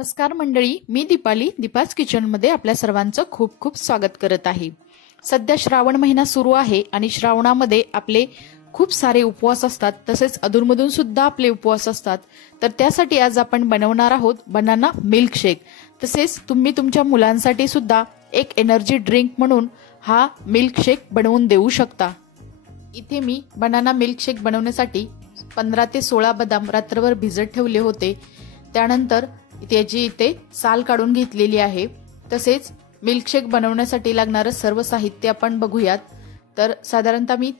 नमस्कार मंडळी, मी दीपाली दीपाच किचनमध्ये आपल्या सर्वांचं खूप खूप स्वागत करत आहे। सध्या श्रावण महिना सुरू आहे आणि श्रावणामध्ये आपले खूप सारे उपवास असतात, तसेच अधूनमधून सुद्धा आपले उपवास असतात। तर त्यासाठी आज आपण बनवणार आहोत बनाना मिल्क शेक। तसेच तुम्ही तुमच्या मुलांसाठी सुद्धा एक एनर्जी ड्रिंक म्हणून हा मिल्क शेक बनवून देऊ शकता। इथे मी बनाना मिल्क शेक बनवण्यासाठी 15 ते 16 बदाम रात्रभर भिजत ठेवले होते। त्यानंतर त्याची इथे साल काढून घेतलेली आहे। तसेच मिल्क शेक बनवण्यासाठी लागणारे सर्व साहित्य आपण बघूयात। तर साधारणतः मी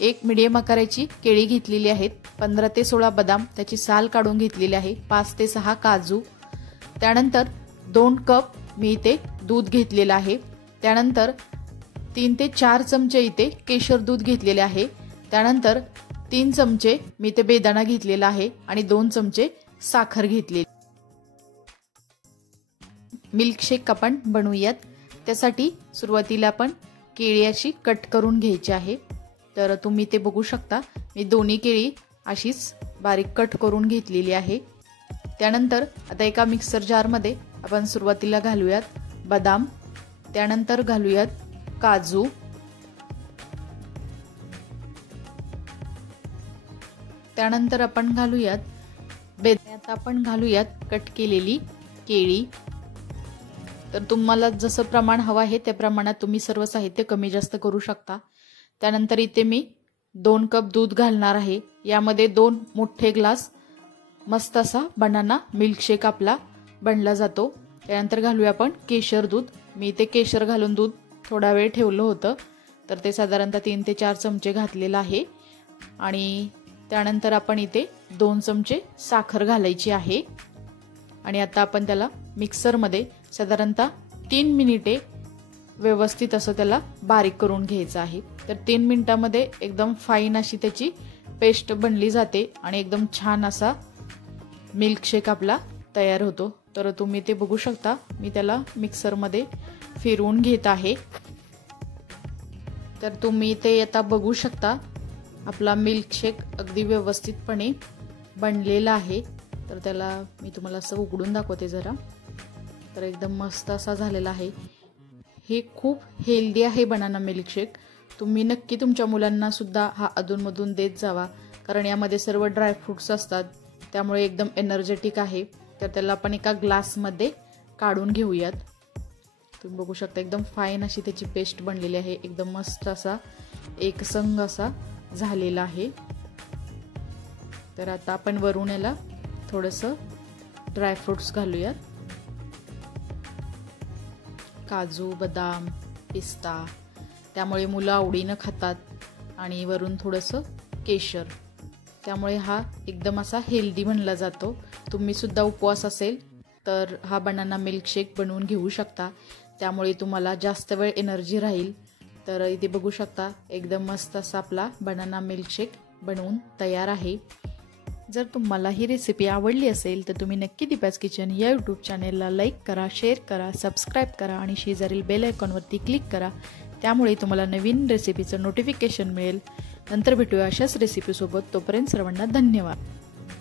1 मीडियम आकाराची केळी घेतलेली आहेत, 15 ते 16 बदाम त्याची साल काढून घेतलेली आहे, 5 ते 6 काजू, त्यानंतर 2 कप मी इथे दूध घेतलेले आहे, त्यानंतर 3 ते 4 चमचे इथे केशर दूध घेतलेले आहे, त्यानंतर 3 चमचे मी इथे बेदाणा घेतलेला आहे आणि 2 चमचे साखर घेतलेली। मिल्क शेक आपण बनवूयात। त्यासाठी सुरुवातीला आपण केळी अशी कट करून घ्यायची आहे। तर तुम्ही ते बघू शकता, मी दोन्ही केळी अशीच बारीक कट करून घेतलेली आहे। त्यानंतर आता एका मिक्सर जार मध्ये आपण सुरुवातीला घालूयात बदाम, त्यानंतर घालूयात काजू, त्यानंतर आपण घालूयात बेदाण्यात आपण घालूयात कट केलेली केळी। तर तुम्हाला जसं प्रमाण हवं आहे त्या प्रमाणात तुम्ही सर्व साहित्य कमी जास्त करू शकता। त्यानंतर इथे मी 2 कप दूध घालणार आहे। यामध्ये 2 मोठे ग्लास मस्त असा बनाना मिल्क शेक आपला बनला जातो। त्यानंतर घालूया आपण केशर दूध। मी इथे केशर घालून दूध थोडा वेळ ठेवलं होतं, तर ते साधारणतः 3 ते 4 चमचे घातलेलं आहे। आणि त्यानंतर आपण इथे 2 चमचे साखर घालायची आहे आणि आता आपण त्याला मिक्सर मध्ये साधारणतः 3 मिनिटे व्यवस्थित असं त्याला बारीक करून घ्यायचं आहे। तर 3 मिनिटांमध्ये एकदम फाईन अशी त्याची पेस्ट बनली जाते आणि एकदम छान असा मिल्क शेक आपला तयार होतो। तर तुम्ही ते बघू शकता, मी त्याला मिक्सर मध्ये फिरवून घेत आहे। तर तुम्ही ते आता बघू शकता आपला मिल्क शेक अगदी व्यवस्थितपणे बनलेला आहे। तर त्याला मी तुम्हाला असं उघडून दाखवते जरा। तर एकदम मस्त असा झालेला आहे। हे खूप हेल्दी आहे बनाना मिल्क शेक। तुम्ही नक्की तुमच्या मुलांना सुद्धा हा अधूनमधून देत जावा, कारण यामध्ये सर्व ड्राय फ्रूट्स असतात, त्यामुळे एकदम एनर्जेटिक आहे। तर त्याला आपण एका ग्लास मध्ये काढून घेऊयात। तुम्ही बघू शकता एकदम फाईन अशी त्याची पेस्ट बनलेली आहे, एकदम मस्त असा एकसंग असा झालेला आहे। तर आता आपण वरून याला थोडंसं ड्राय फ्रूट्स घालूयात, काजू, बदाम, पिस्ता, त्यामुळे मुलं आवडीनं खातात, आणि वरून थोडंसं केशर, त्यामुळे हा एकदम असा हेल्दी बनला जातो। तुम्ही सुद्धा उपवास असेल तर हा बनाना मिल्क शेक बनवून घेऊ शकता, त्यामुळे तुम्हाला जास्त वेळ एनर्जी राहील। तर इथे बघू शकता एकदम मस्त असा आपला बनाना मिल्क शेक बनवून तयार आहे। जर तुम्हाला ही रेसिपी आवडली असेल तर तुम्ही नक्की दीपाच किचन या यूट्यूब चॅनेलला लाईक करा, शेअर करा, सबस्क्राईब करा आणि शेजारील बेल आयकॉनवरती क्लिक करा, त्यामुळे तुम्हाला नवीन रेसिपीचं नोटिफिकेशन मिळेल। नंतर भेटूया अशाच रेसिपीसोबत, तोपर्यंत सर्वांना धन्यवाद।